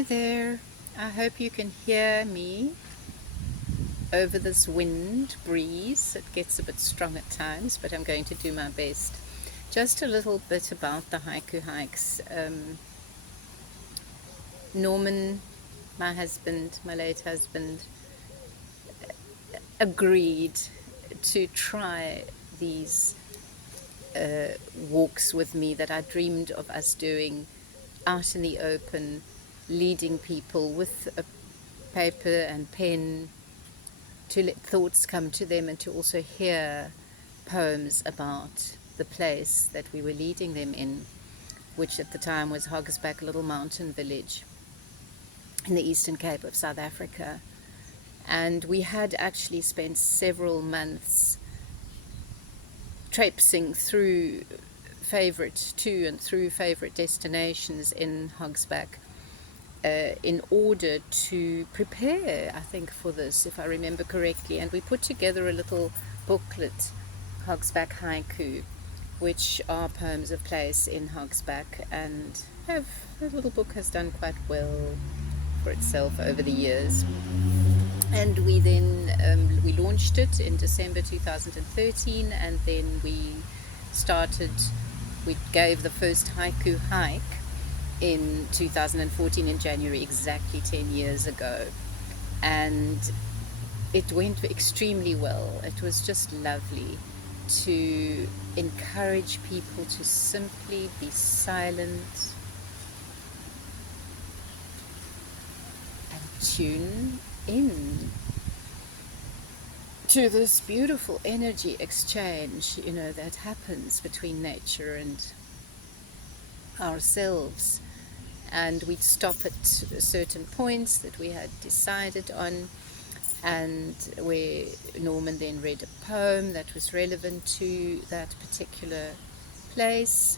Hi there. I hope you can hear me over this wind breeze. It gets a bit strong at times, but I'm going to do my best. Just a little bit about the Hiku Hikes. Norman, my husband, my late husband, agreed to try these walks with me that I dreamed of us doing out in the open, leading people with a paper and pen to let thoughts come to them and to also hear poems about the place that we were leading them in, which at the time was Hogsback, a little mountain village in the Eastern Cape of South Africa. And we had actually spent several months traipsing through favorite destinations in Hogsback in order to prepare, I think, for this, if I remember correctly. And we put together a little booklet, Hogsback Haiku, which are poems of place in Hogsback, and the little book has done quite well for itself over the years. And we then we launched it in December 2013, and then we gave the first Hiku Hike in 2014 in January, exactly 10 years ago, and it went extremely well. It was just lovely to encourage people to simply be silent and tune in to this beautiful energy exchange, that happens between nature and ourselves. And we'd stop at certain points that we had decided on, and where Norman then read a poem that was relevant to that particular place.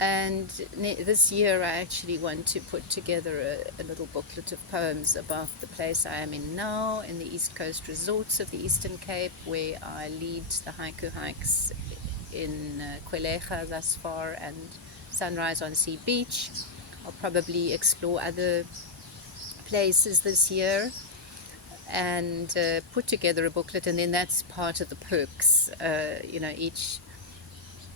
And this year I actually want to put together a little booklet of poems about the place I am in now, in the East Coast resorts of the Eastern Cape, where I lead the Hiku Hikes in Kweleja thus far, and Sunrise on Sea Beach. I'll probably explore other places this year and put together a booklet, and then that's part of the perks. Each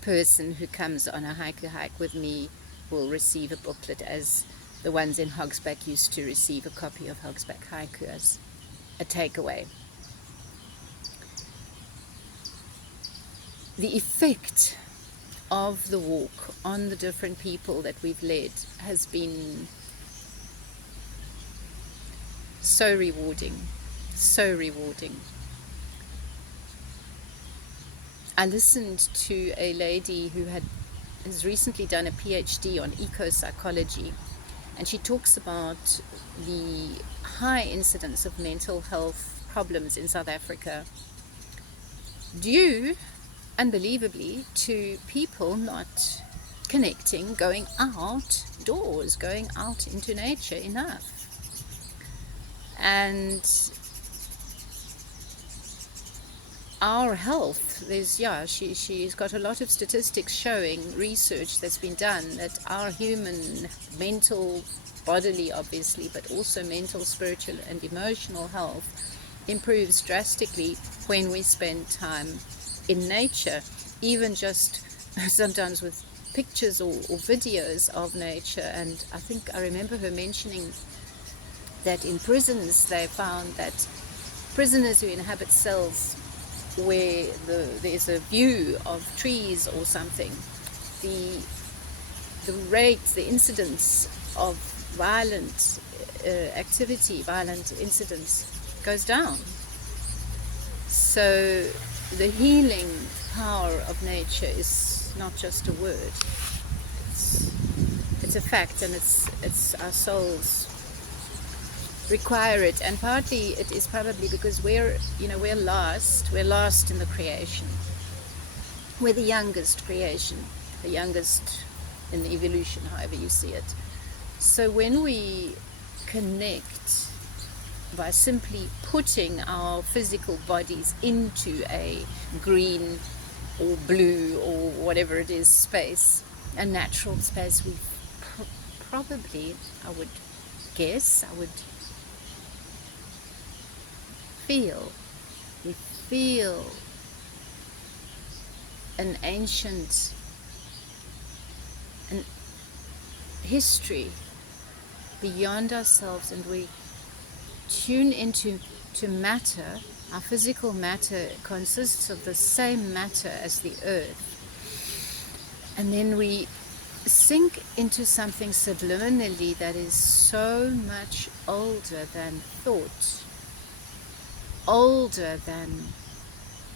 person who comes on a Hiku Hike with me will receive a booklet, as the ones in Hogsback used to receive a copy of Hogsback Haiku as a takeaway. The effect of the walk on the different people that we've led has been so rewarding. I listened to a lady who has recently done a PhD on eco-psychology, and she talks about the high incidence of mental health problems in South Africa due, unbelievably, to people not connecting, going outdoors, going out into nature enough. And our health, she's got a lot of statistics showing, research that's been done, that our human mental, bodily obviously, but also mental, spiritual and emotional health improves drastically when we spend time in nature, even just sometimes with pictures or videos of nature. And I think I remember her mentioning that in prisons they found that prisoners who inhabit cells where there's a view of trees or something, the incidence of violent incidents goes down. So the healing power of nature is not just a word, it's a fact, and it's our souls require it. And partly it is probably because we're lost in the creation. We're the youngest creation, the youngest in the evolution, however you see it. So when we connect by simply putting our physical bodies into a green or blue or whatever it is space, a natural space, we probably, I would guess I would feel. We feel an ancient an history beyond ourselves, and we tune into matter. Our physical matter consists of the same matter as the earth. And then we sink into something subliminally that is so much older than thought, older than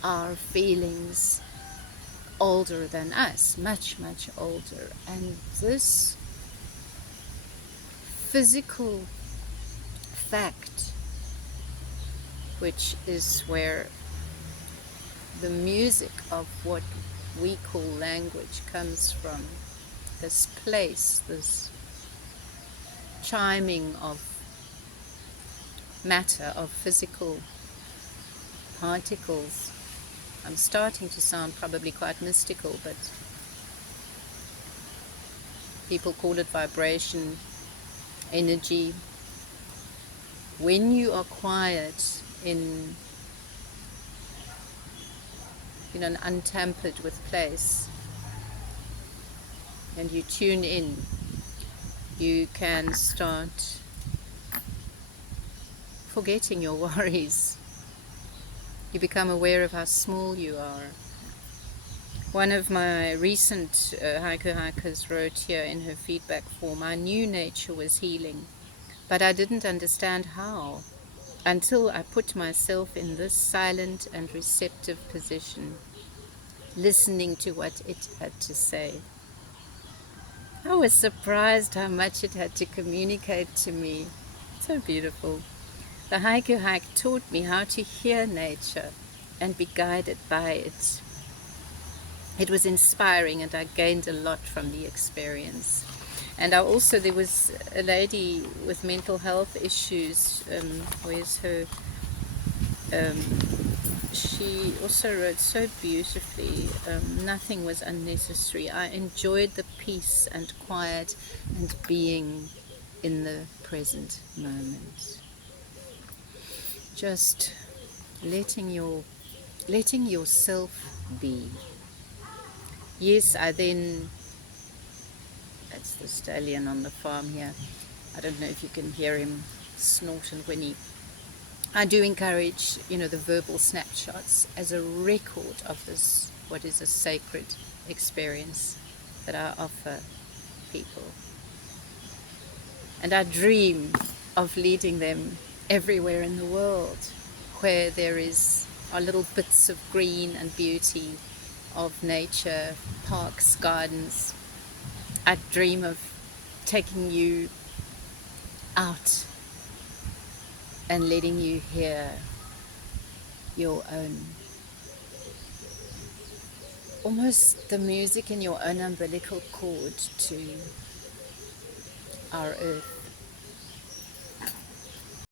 our feelings, older than us, much, much older. And this physical fact, which is where the music of what we call language comes from, this place, this chiming of matter, of physical particles. I'm starting to sound probably quite mystical, but people call it vibration, energy. When you are quiet in an untampered with place and you tune in, you can start forgetting your worries. You become aware of how small you are. One of my recent Hiku Hikers wrote here in her feedback form, I knew nature was healing, but I didn't understand how until I put myself in this silent and receptive position, listening to what it had to say. I was surprised how much it had to communicate to me. So beautiful. The Hiku Hike taught me how to hear nature and be guided by it. It was inspiring, and I gained a lot from the experience. And there was a lady with mental health issues. Where's her? She also wrote so beautifully, nothing was unnecessary. I enjoyed the peace and quiet and being in the present moment. Just letting yourself be. Yes, that's the stallion on the farm here. I don't know if you can hear him snort and whinny. I do encourage, the verbal snapshots as a record of this, what is a sacred experience that I offer people. And I dream of leading them everywhere in the world where there are little bits of green and beauty, of nature, parks, gardens. I dream of taking you out and letting you hear your own, almost the music in your own umbilical cord to our earth.